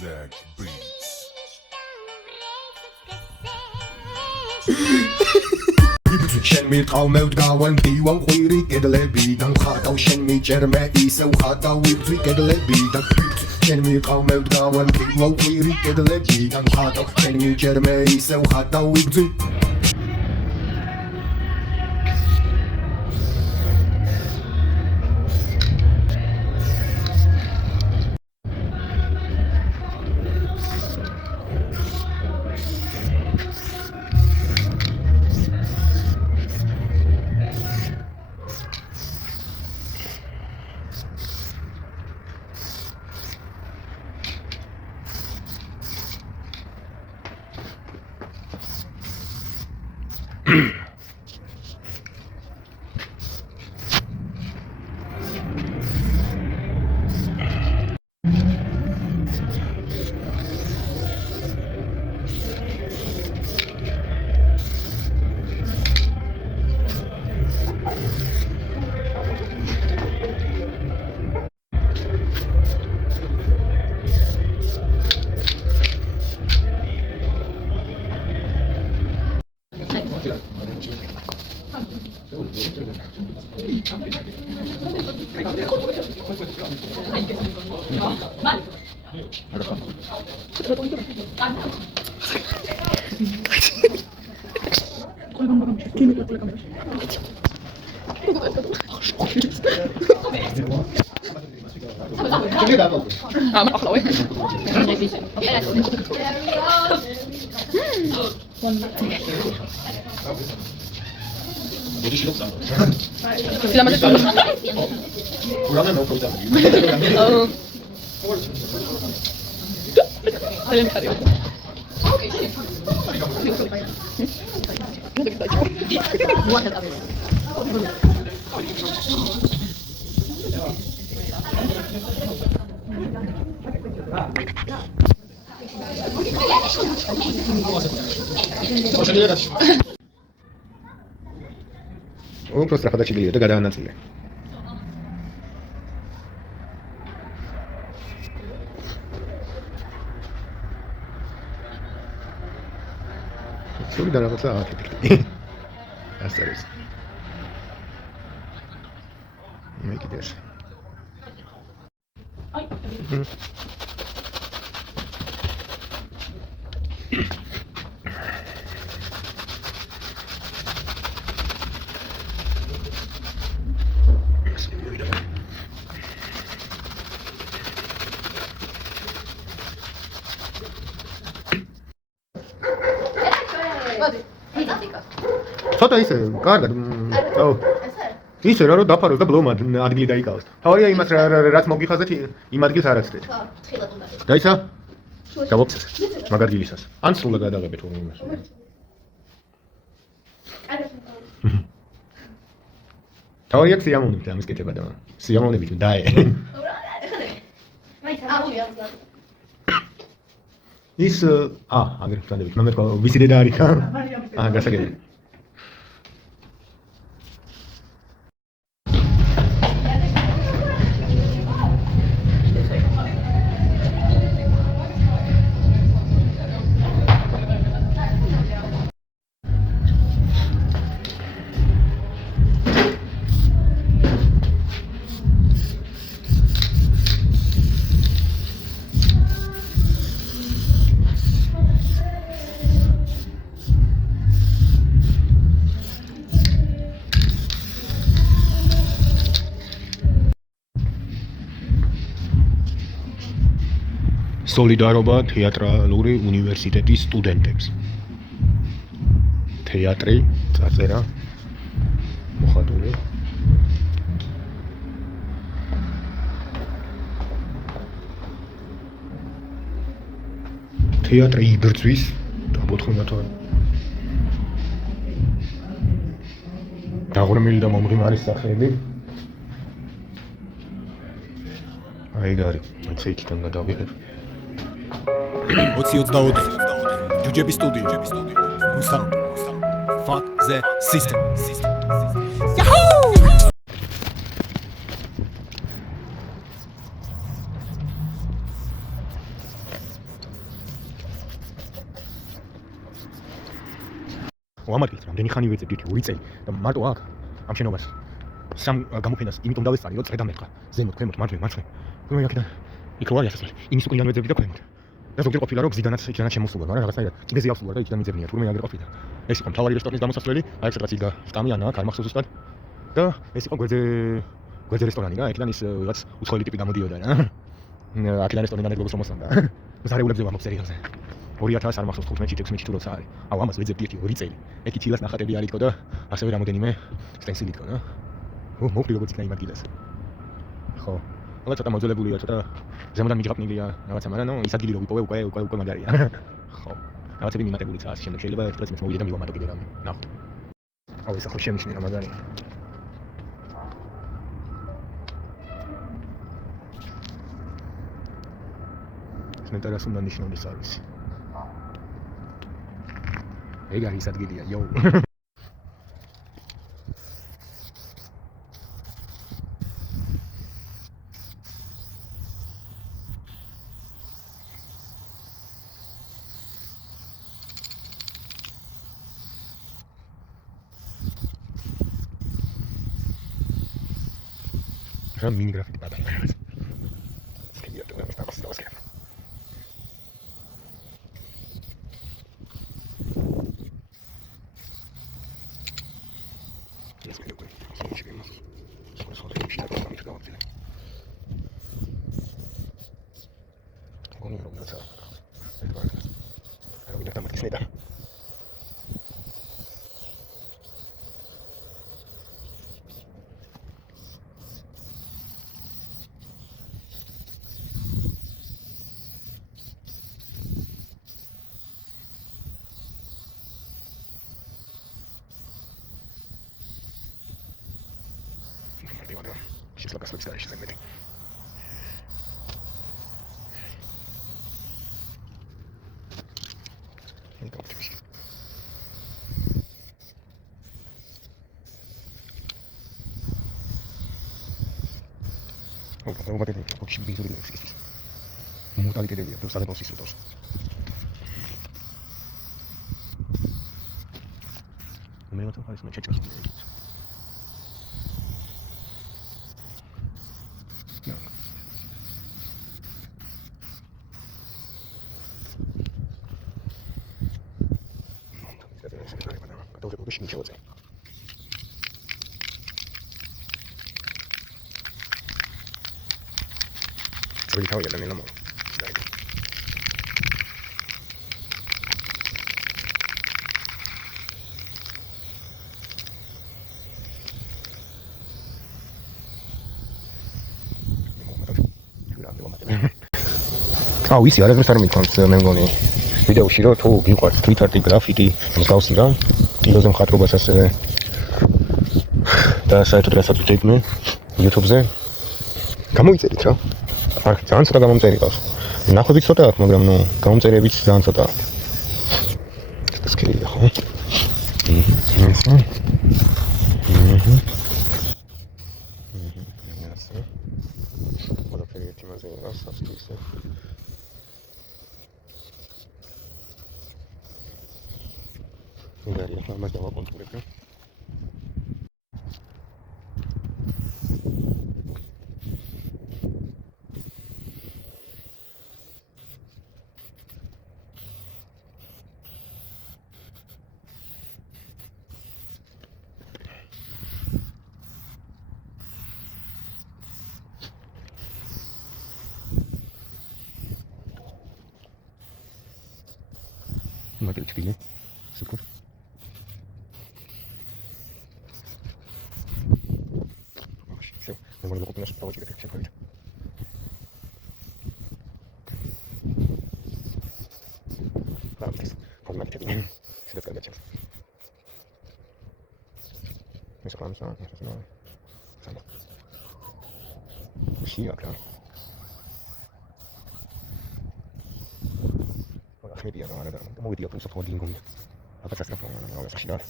Zach Beats. შენ მიყავ მევდგავენ დივა ყვირი კედლებიდან ხატავ შენ მიჭერმე ისევ ხატავ ვიბძვი კედლებიდან შენ მიყავ მევდგავენ დივა ყვირი კედლებიდან ხატავ შენ მიჭერმე ისევ ხატავ ვიბძვი უფრო სწრაფად ჩიბილია და გადაანაწილე. სულ და რაღაცა აკეთე. ასე არის. მე კიდევ. ცოტა ისე, კარგად. აუ. ისე რა რომ დაფაროს და ბლომად ადგილი დაიკავოს. თავია იმას რაც მოგიხაზეთ იმ ადგილს არ აცდეთ. ხო, თხილად უნდა. დაიცა? დავოფცეთ. მაგარ გილისას. ან სრულად გადაღებეთ რომ იმას. თავია სიამოვნებით ამის კეთება და სიამოვნებით დაე. ის აგერ ვთანდებით. მე მეთქვა ვისი დედა არის ხა? გასაგებია. სოლიდარობა თეატრალური უნივერსიტეტის სტუდენტებს. თეატრი, წარწერა, მოხატული. თეატრი იბრძვის, დაბოთხმიათ. დაღურმელი და მომღიმარი სახეები. აი გარი, ცეიქიდან გადავიღებ. 20-24 ჯუჯების სტუდიო. Fuck the system. ამ ადგილს რამდენი ხანი ვეძებდი 2 წელი და მარტო აქ ამ შენობას სამ გამოფენას იმიტომ დავესწარი რომ წრე დამეთხა ზემოთ ქვემოთ მარჯვნივ მარცხნივ მე აქედან იქ რო არის ასასვლელი იმის უკან ვეძებდი და ქვემოთ და ზოგჯერ ყოფილა რომ გზიდანაც იქიდან შემოსულა მაგრამ რაღაცნაირად წინზე ავსულა და იქიდან მიძებნია თურმე აგერ ყოფილა ეს იყო მთავარი რესტორნის გამოსასვლელი აი ეს რაღაც იქ სტამი ანაა არ მახსოვს ზუსტად და ეს იყო გვერდზე რესტორანი რა იქიდან ის რაღაც უცხოელი ტიპი გამოდიოდა რა აქედან რესტორნიდან ეგროს მომოსანდა ზარეულებზე ვამბობ სერიალზე 2000 არ მახსოვს 15-16 თუ როცა არის აუ ამას ვეძებდი 2 წელი ეკი ჩილას ნახატები არისო და ასევე რამოდენიმე სტენსილი იყო რა მოხდი როგორც იქნა იმ ადგილას ხო ალბათ ცოტა მოძველებულია ცოტა ზემოდან მიჯღაპნილია რაღაცა მაგრამ ნუ ის ადგილი რო ვიპოვე უკვე მაგარია ხო რაღაცები მიმატებულიც არის შემდეგ შეიძლება ერთ პროცენტს მოვიდე და მივამატო კიდე რამე ნახოთ აუ ეს ახლა შემიშნე რა მაგარია მეტარას უნდა ნიშნავდეს არის ეგ არის ადგილია იო რა მინი გრაფიტი პატარა სკელია და მასტავას She's like a slip station, isn't it? Oh, what did it? What should be doing? What did it do? Those other bosses with those. The mail to Harris, my check. Really tell you, let me know more. ვიცი, არასდროს არ მithქვამს მე მგონი ვიდეოში რომ თუ გიყვარს street art graffiti მსგავსი რა იგოზე მხატვრობას ასევე და საერთოდ რასაც ვჭირდება YouTube-ზე გამოიწერით რა არ ძალიან ცოტა გამომწერი ყავს ნახვები ცოტა აქვს მაგრამ ნუ გამომწერებიც ძალიან ცოტა ეს კერია ხო Mas dá uma conta por aqui. Uma critica, super. Мы можем купить нашу проводку, как всем говорит. Ладно, здесь. Можно накидать. Сюда сказать чем. Мы сохранимся, не знаю. Сама. Сия, да. Вот, хлеб я говорю, да. Могу делать просто один год. А потом сейчас я сочетаю.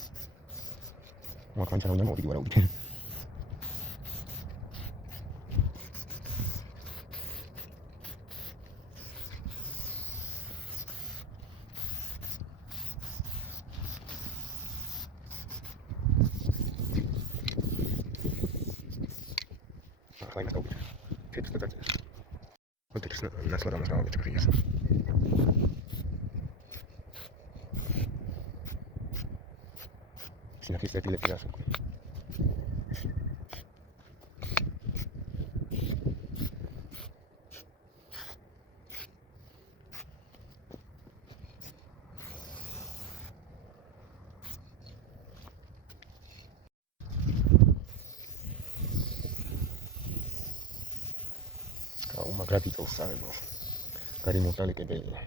Вот, конча не могу делать. იმას გავუკეთე. თეთრს და წარწერას. თეთრს ნაცვლად ამას გავაკეთე ღიას. სინათლის წერტილები რას უკვე. მაგრამ იწოვს სამებოს. გარიმოსტალი კედელია.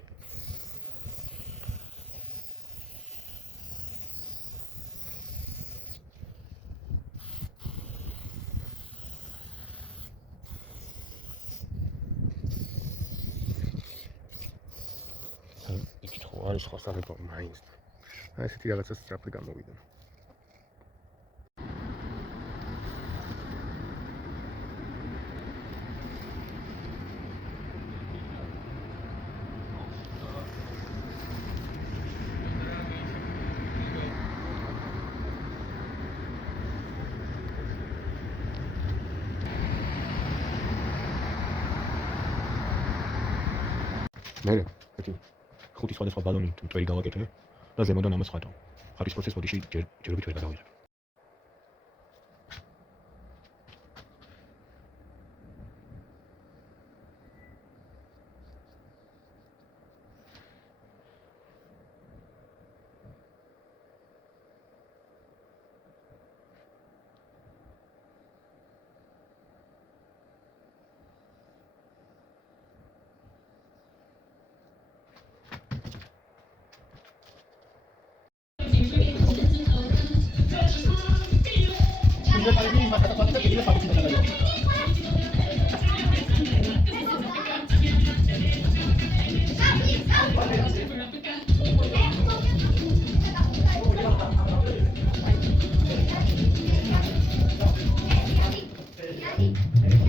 იქით ხო არის სხვა სამებო მაინც. აი ესეთი რაღაცა სწრაფი გამოვიდა. მე ხუთი სხვადასხვა ბალონი მტვერი გავაკეთე და ზემოდან ამას ხატავ. ხატვის პროცესს ბოდიში ჯერობით ვერ გადავიღებ.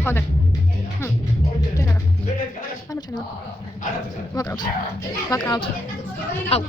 Joder. Walk out. Au.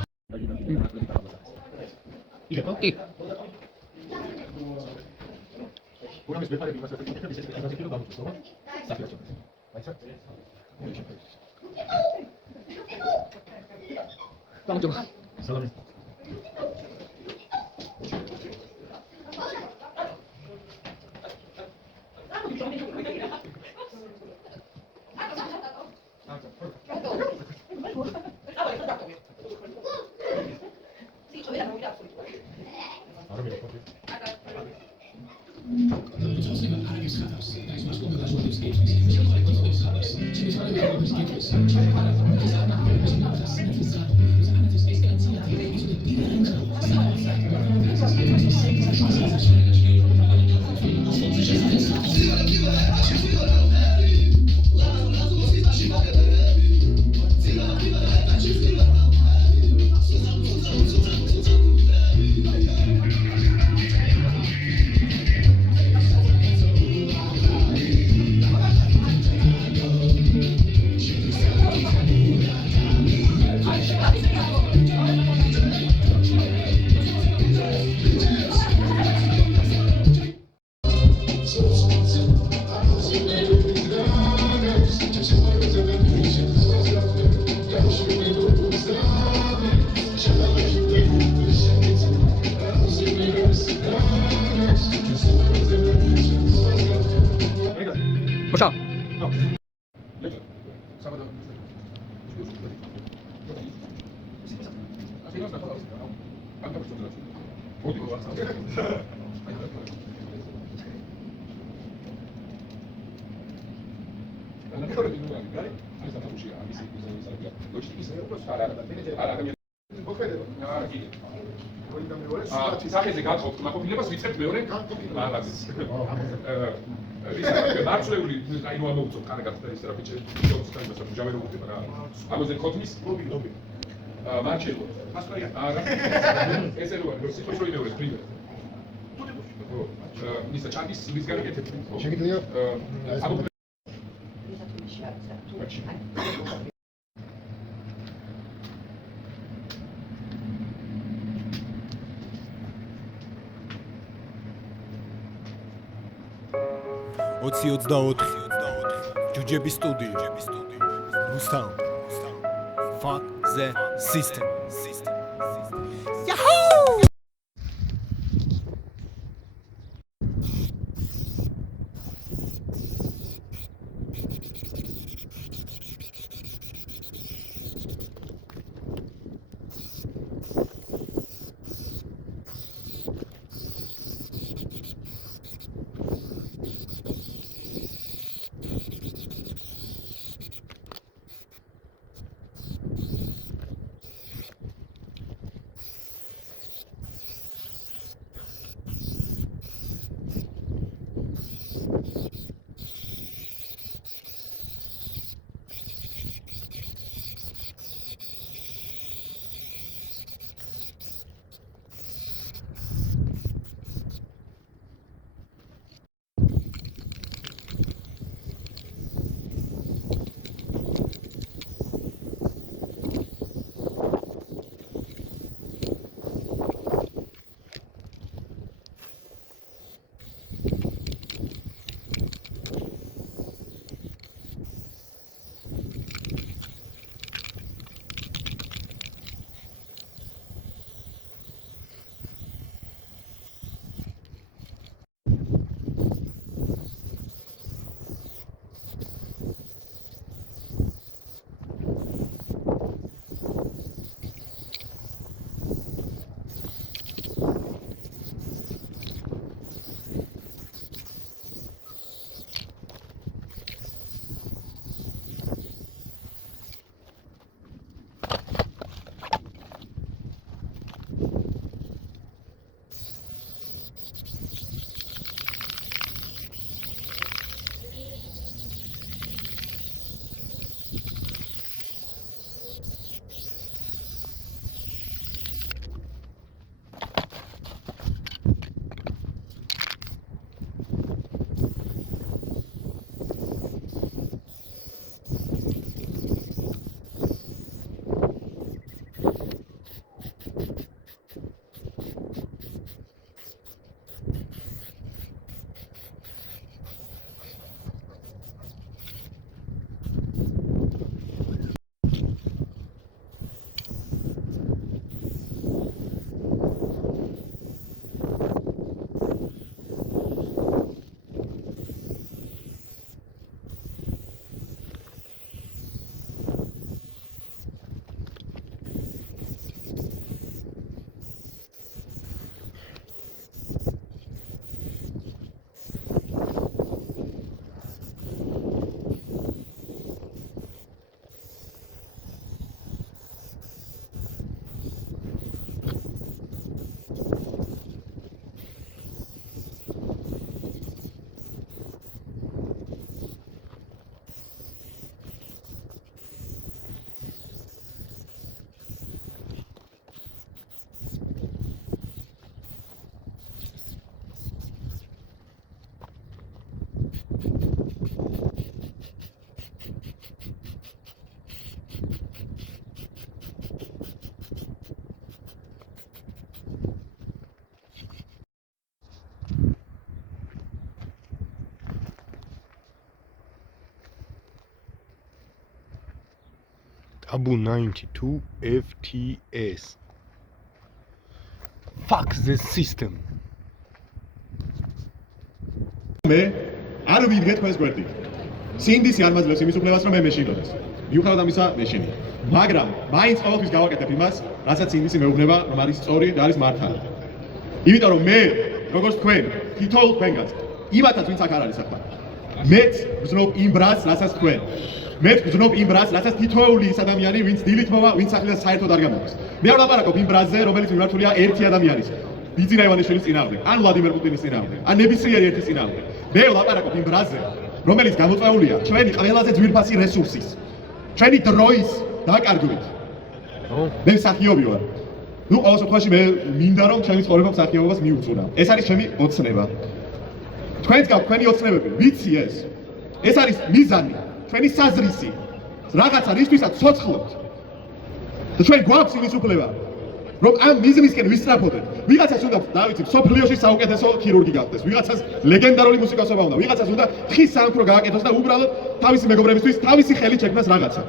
보자. სახეზე გაწყობთ ნაყოფილებას ვიწყებთ მეორე მაღაზიის. ნაცვლეული აი მოამოვუწოთ კარგად და ის რა ბიჭები ჯობს და იმასაც ჯავერი უხდება რა. ამაზე ხოთმის ლობი. მარჩელო. არა. ესე რო არის, სიტყვის რო იმეორეს პრიმერ. მისა ჩანდის ის გარეკეთებ. შეგიძლია 20-24 ჯუჯების სტუდიო რუსთავ fuck the system Abu 92 FTS. Fuck the system. მე არ ვიდგე თქვენს გვერდით. სინდისი არ მაძლევს იმის უფლებას, რომ მე მეშინოდეს. მიუხედავად ამისა, მეშინია. მაგრამ მაინც ყოველთვის გავაკეთებ იმას, რასაც სინდისი მეუბნება, რომ არის სწორი და არის მართალი. იმიტომ რომ მე, როგორც თქვენ, თითოეულ თქვენგანს, იმათაც ვინც აქ არ არის ახლა. მეც ვზნობ იმ ბრას, რასაც თქვენ. მეც ვზნობ იმ ბრას, რასაც თითოეული ის ადამიანი, ვინც დილით მოვა, ვინც ახლიდან საერთოდ არ გამოდის. მე არ ვლაპარაკობ იმ ბრაზზე, რომელიც მიმართულია ერთი ადამიანის. ბიძინა ივანიშვილის წინააღმდეგ, ან ვლადიმერ პუტინის წინააღმდეგ, ან ნებისმიერი ერთის წინააღმდეგ. მე ვლაპარაკობ იმ ბრაზზე, რომელიც გამოწვეულია ჩვენი ყველაზე ძვირფასი რესურსის, ჩვენი დროის დაკარგვით. მე მსახიობი ვარ. ნუ ყოველ შემთხვევაში მე მინდა რომ ჩემი ცხოვრება მსახიობობას მიუძღვნა. ეს არის ჩემი ოცნება. თქვენს გაქვთ თქვენი ოცნებები, ვიცი ეს. ეს არის მიზანი, ჩვენი საზრისი. რაღაცა რისთვისაც ცოცხლობთ. და ჩვენ გვაქვს იმის უფლება, რომ ამ მიზნისკენ ვისწრაფოდეთ. ვიღაცას უნდა, დავიცი, სოფლიოში საუკეთესო ქირურგი გახდეს. ვიღაცას ლეგენდარული მუსიკოსობა უნდა. ვიღაცას უნდა ხის სამფრო გააკეთოს და უბრალოდ თავისი მეგობრებისთვის თავისი ხელით შექმნას რაღაცა.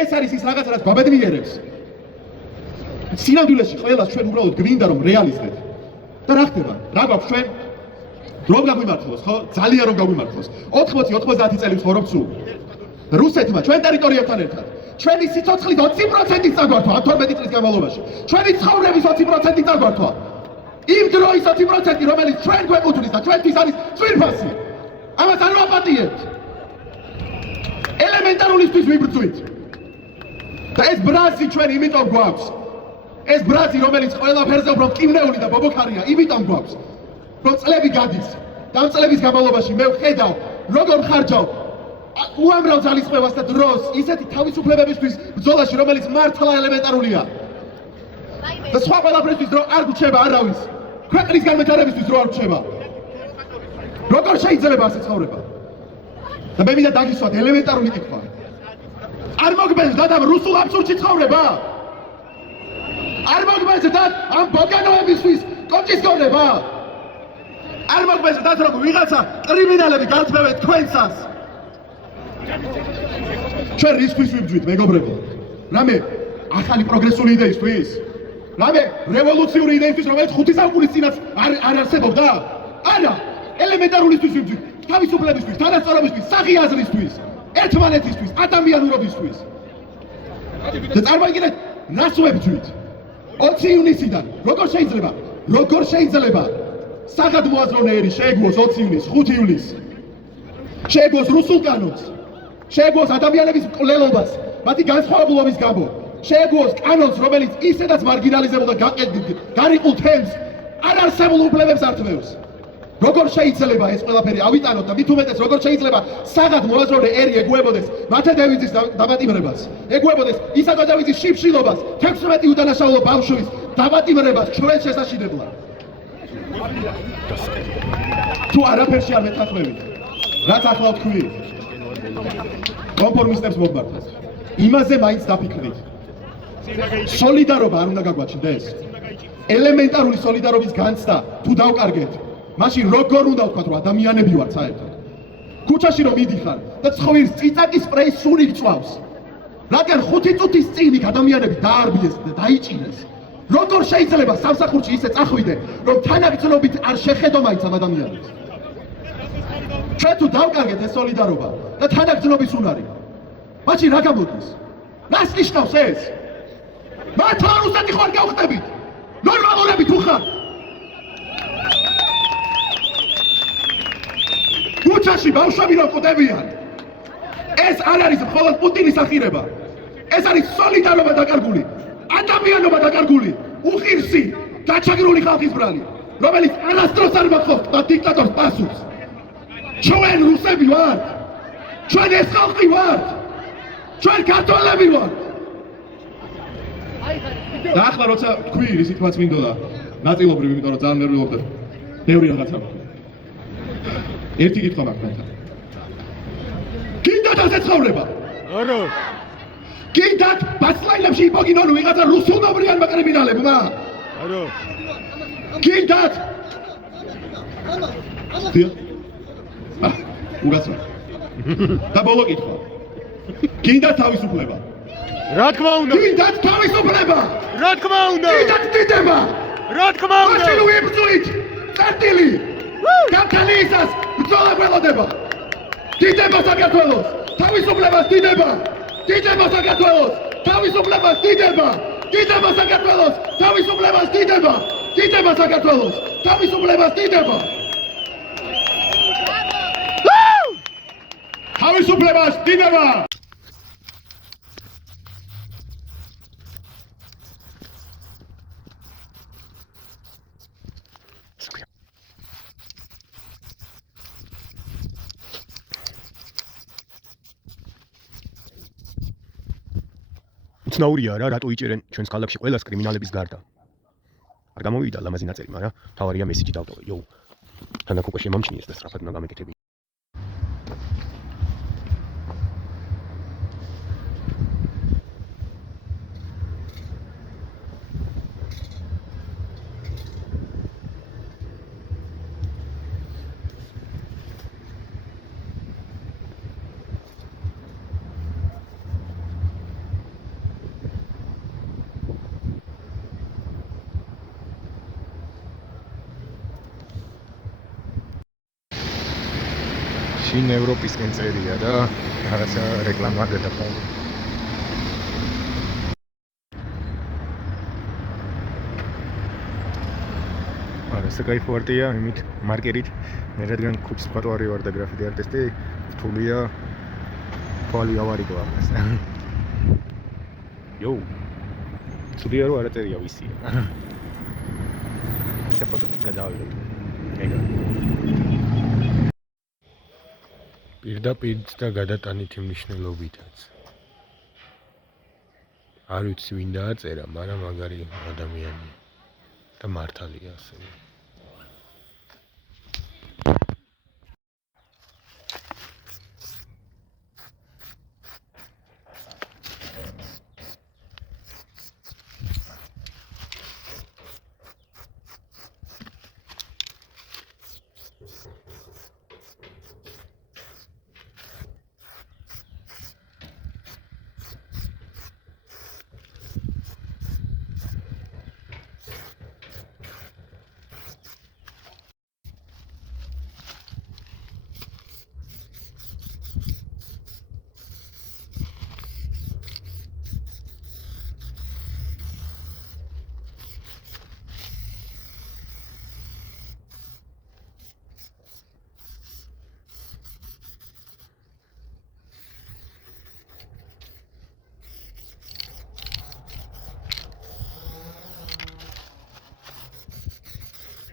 ეს არის ის რაღაცა, რაც გვაბედნიერებს. სინამდვილეში ყველას ჩვენ უბრალოდ გვინდა რომ რეალიზდეთ. და რა ხდება? რა გვაქვს ჩვენ? რომ გაგვიმართლოს, ხო? ძალიან რომ გაგვიმართლოს. 80-90 წელი ვცხოვრობ სულ. რუსეთმა ჩვენ ტერიტორიებთან ერთად ჩვენი სიცოცხლის 20%-ით წაგვართვა ამ 12 წლის განმავლობაში. ჩვენი ცხოვრების 20%-ით წაგვართვა. იმ დროის 20%, რომელიც ჩვენ გვეკუთვნის და ჩვენთვის არის ძვირფასი. ამას არ ვაპატიებთ. ელემენტარულისთვის ვიბრძვით. და ეს ბრაზი ჩვენ იმიტომ გვაქვს. ეს ბრაზი, რომელიც ყველაფერზე უფრო მკივნეული და ბობოქარია, იმიტომ გვაქვს. რომ წლები გადის. და ამ წლების განმავლობაში მე ვხედავ, როგორ ხარჯავ უამრავ ძალისხმევას და დროს ისეთი თავისუფლებებისთვის ბრძოლაში, რომელიც მართლა ელემენტარულია. და სხვა ყველაფრისთვის დრო არ გრჩება არავის. ქვეყნის განვითარებისთვის დრო არ გრჩება. როგორ შეიძლება ასე ცხოვრება? და მე მინდა დაგისვათ ელემენტარული კითხვა. არ მოგბეზდათ ამ რუსულ აბსურდში ცხოვრება? არ მოგბეზდათ ამ ბოგანოებისთვის კოჭის გონება? არ მოგბეზდათ რომ ვიღაცა კრიმინალები გართმევენ თქვენსას? ჩვენ რისთვის ვიბრძვით, მეგობრებო? რამე ახალი პროგრესული იდეისთვის? რამე რევოლუციური იდეისთვის, რომელიც 5 საუკუნის წინაც არ არსებობდა? არა, ელემენტარულისთვის ვიბრძვით, თავისუფლებისთვის, თანასწორობისთვის, სახი აზრისთვის, ერთმანეთისთვის, ადამიანურობისთვის. და წარმოიდგინეთ, რას ვებრძვით? 20 ივნისიდან, როგორ შეიძლება საღად მოაზროვნეერი შეეგუოს 20 ივნისს, 5 ივლისს, შეეგუოს რუსულ კანონს, შეეგუოს ადამიანების მკვლელობას, მათი განსხვავებულობის გამო, შეეგუოს კანონს, რომელიც ისედაც მარგინალიზებულ და გარიყულ თემს, არარსებულ უფლებებს ართმევს. როგორ შეიძლება ეს ყველაფერი ავიტანოთ და მით უმეტეს როგორ შეიძლება საღად მოაზროვნე ერი ეგუებოდეს მათედევიძის დამატიმრებას, ეგუებოდეს ისაკ დავითის შიფშილობას, 16 უდანაშაულო ბავშვის დამატიმრებას ჩვენ შესაშინებლად. თუ არაფერში არ მეთანხმებით, რაც ახლა ვთქვი, კონფორმისტებს მოგმართეთ. იმაზე მაინც დაფიქრდით. სოლიდარობა არ უნდა გაგვაჩნდეს. ელემენტარული სოლიდარობის განცდა თუ დავკარგეთ, მაშინ როგორ უნდა ვთქვათ, რომ ადამიანები ვართ საერთოდ? ქუჩაში რომ მიდიხარ და ცხოვრის წიწაკის სპრეის სუნი გწვავს, რადგან 5 წუთის წინ იქ ადამიანები დაარბიეს და დაიჭინეს. როგორ შეიძლება სამსახურში ისე წახვიდე, რომ თანაგრძნობით არ შეხედო მაინც ამ ადამიანებს? ჩვენ თუ დავკარგეთ ეს სოლიდარობა და თანაგრძნობის უნარი, მაშინ რა გამოდის? რას ნიშნავს ეს? მართლა რუსეთი ხარ გავხდებით? ნორმალურები თუ ხარ? ქუჩაში ბავშვები რომ კვდებიან, ეს არ არის მხოლოდ პუტინის ახირება, ეს არის სოლიდარობა დაკარგული, ადამიანობა დაკარგული, უხირსი, გაჩაგრული ხალხის ბრალი, რომელიც არასდროს არ მოხდ დიქტატორს პასუხს. ჩვენ რუსები ვართ, ჩვენ ეს ხალხი ვართ, ჩვენ ქართველები ვართ. და ახლა როცა თქვი რისითმაც მინდოდა ნაწილობრივ, იმიტომ რომ ძალიან ნერვიულობ და ბევრი რაღაცა მქონდა. ერთი კითხვა მაქვს მეთქე. გინდათ ასე ცხოვრება? არა. გინდათ ბაცლაილებში იპოგინონ ვიღაცა რუსულნობრიანმა კრიმინალებმა? არა. გინდათ? დიახ. უგაცრა. და ბოლო კითხვა. გინდათ თავისუფლება? რა თქმა უნდა. გინდათ თავისუფლება? რა თქმა უნდა. გინდათ დიდება? რა თქმა უნდა. მაშინ ვიბრძვით. წერტილი. გამთანიისას ბრძოლა გველოდება. დიდება საქართველოს, თავისუფლებას დიდება. დიდება საქართველოს, თავისუფლებას დიდება. დიდება საქართველოს, თავისუფლებას დიდება. დიდება საქართველოს, თავისუფლებას დიდება. თავისუფლებას დიდება. უცნაურია რა, რატო იჭერენ ჩვენს ქალაქში ყველას კრიმინალების გარდა. არ გამოვიდა ლამაზი ნაწერი, მაგრამ თავარია მესიჯი დავტოვე. იო. თანაც უკვე შემომჩნიეს და სწრაფად უნდა გამეკეთები. შინ ევროპისკენ წერია და რაღაცა რეკლამა გადაყავდა. არა, საკაიფორტია იმით მარკერით. მე რადგან ქუჩის ტროტუარი ვარ და გრაფიტი არტისტი, რთულია თვალი ავარიკო ამას. იო. ცუდია რომ არ აწერია ვისია. ცა ფოტოს გადავიღებ. ეგა. პირდაპირ და გადატანითი მნიშვნელობითაც. არ ვიცი ვინ დააწერა, მაგრამ მაგარი ადამიანია და მართალია ასევე.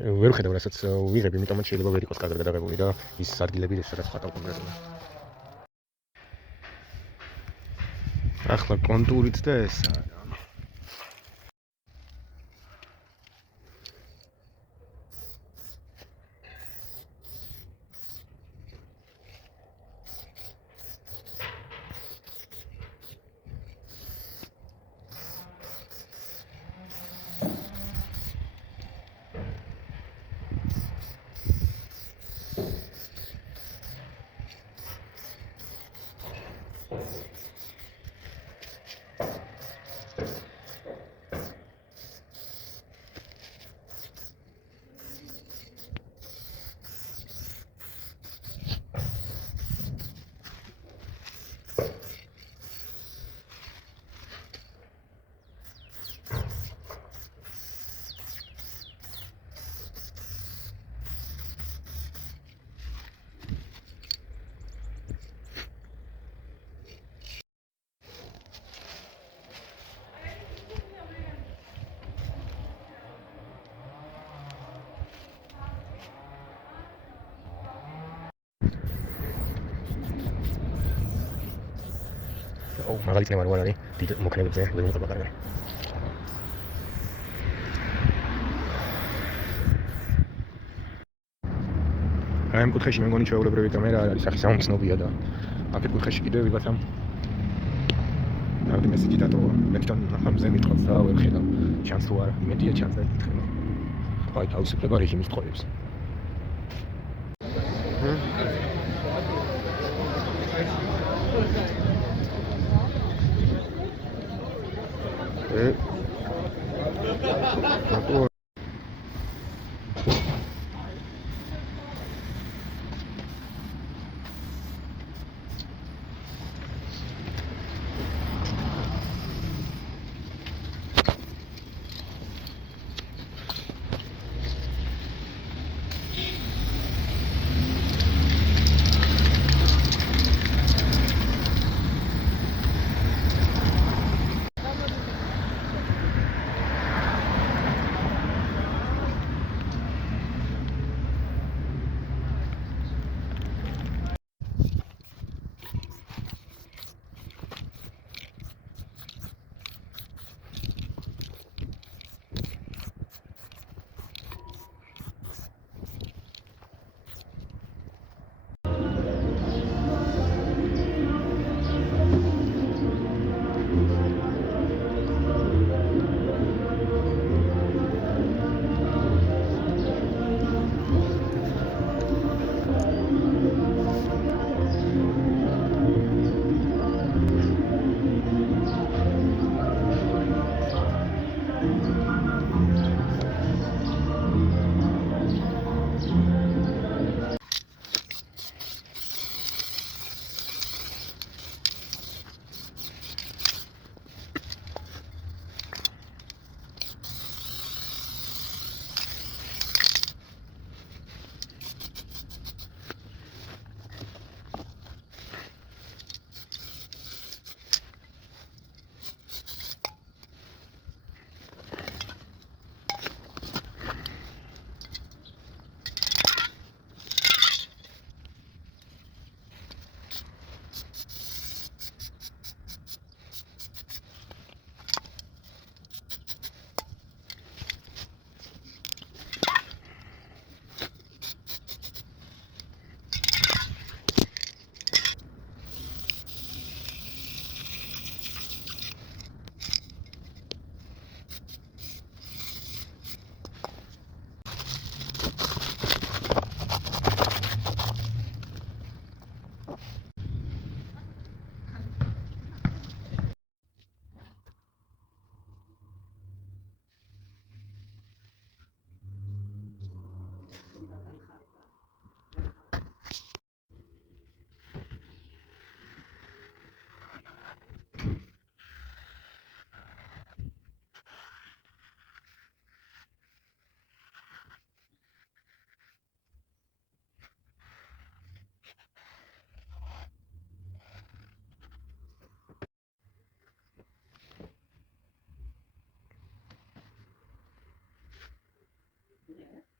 ვერ ხედავ რასაც ვიღებ, იმიტომაც შეიძლება ვერ იყოს კარგად გადაღებული და ის ადგილები სადაც ხატავ კონკრეტულად. ახლა კონტურიც და ესაა. მაგალითად ნემარ ვარ არის დიდ მოქნებებზე ვერ მოხდება კარგად. აი ამ კუთხეში მე მგონი ჩვეულებრივი კამერა არის სახის ამცნობია და აქეთ კუთხეში კიდევ ვიღაცამ დავდი მესიჯი დატოვა. მე თვითონ ამზე მithყავს და ვერ ხედავ. ჩანს თუ არა, იმედია ჩანს და მithყება. აი თავისუფლება რეჟიმის თხოვებს.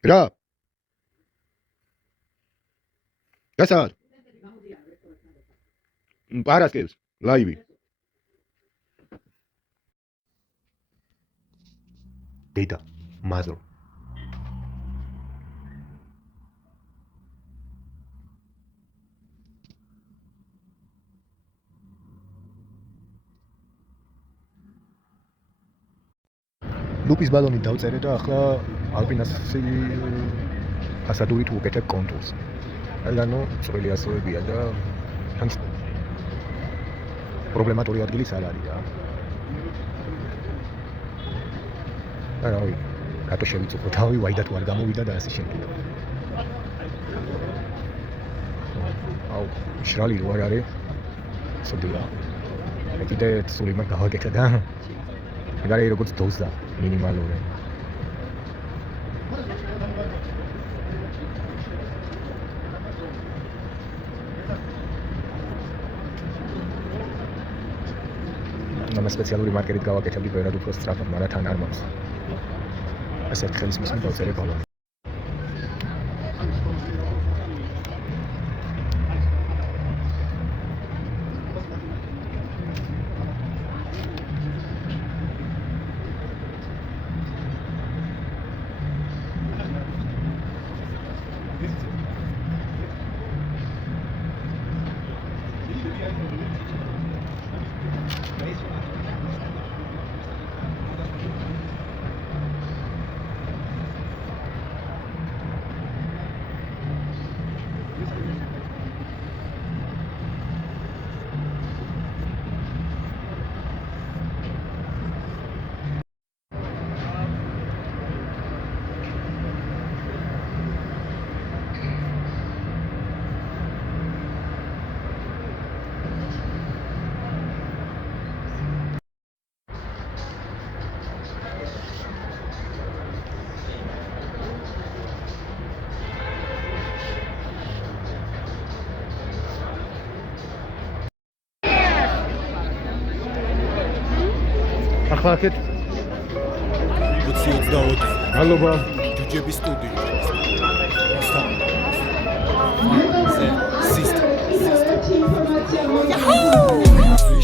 რა? გასაად? პარასკევს, ლაივი. დედა, მაზრო. ლუპის ბალონი დავწერე და ახლა ალპინასი ფასადურით უკეთებ კონტურს. ანუ წვრილი ასოებია და პრობლემატური ადგილის არ არის რა. რავი, რატო შევიწუხო თავი, ვაიდა თუ არ გამოვიდა და ასე შემდეგ. აუ, შრალი რო არ არის. სოდია. მე კიდე სული მაგ გავაკეთე და ეგ როგორც დოზა მინიმალური. ამ სპეციალური მარკერით გავაკეთებდი ვერად უფრო სწრაფად, მაგრამ თან არ მაქვს. ასეთ ხელის მისმით დავწერე ბალონი. ახლა აქეთ 20-24. მადლობა. ჯუჯების სტუდია. Rostam. System.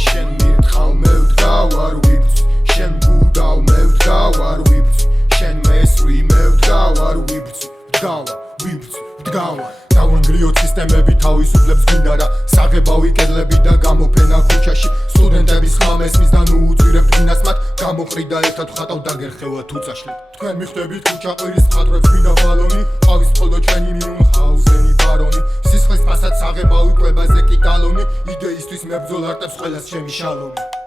შენ მირთხავ მე ვდგავარ ვიფც შენ ბუდავ მე ვდგავარ ვიფც შენ მესვი მე ვდგავარ ვიფც ვდგავარ დავანგრიოთ სისტემები თავისუფლებს გვინდა რა საღებავი კედლები და გამოფენა ქუჩაში სტუდენტების ხმამესმის და ნუ უძვირებთ გინას მათ გამოყრიდა ერთად ხატავ დაგერხევა თუ წაშლით თქვენ მიხვდებით ქუჩა ყვირის მხატვრებს გვინდა ბალონი ყავის მხოლოდ ჩვენი მიუნხაუზენი ბარონი სისხლის ფასად საღებავი კვებაზე კი ტალონი იდეისთვის მებრძოლ არტებს ყველას ჩემი შალომი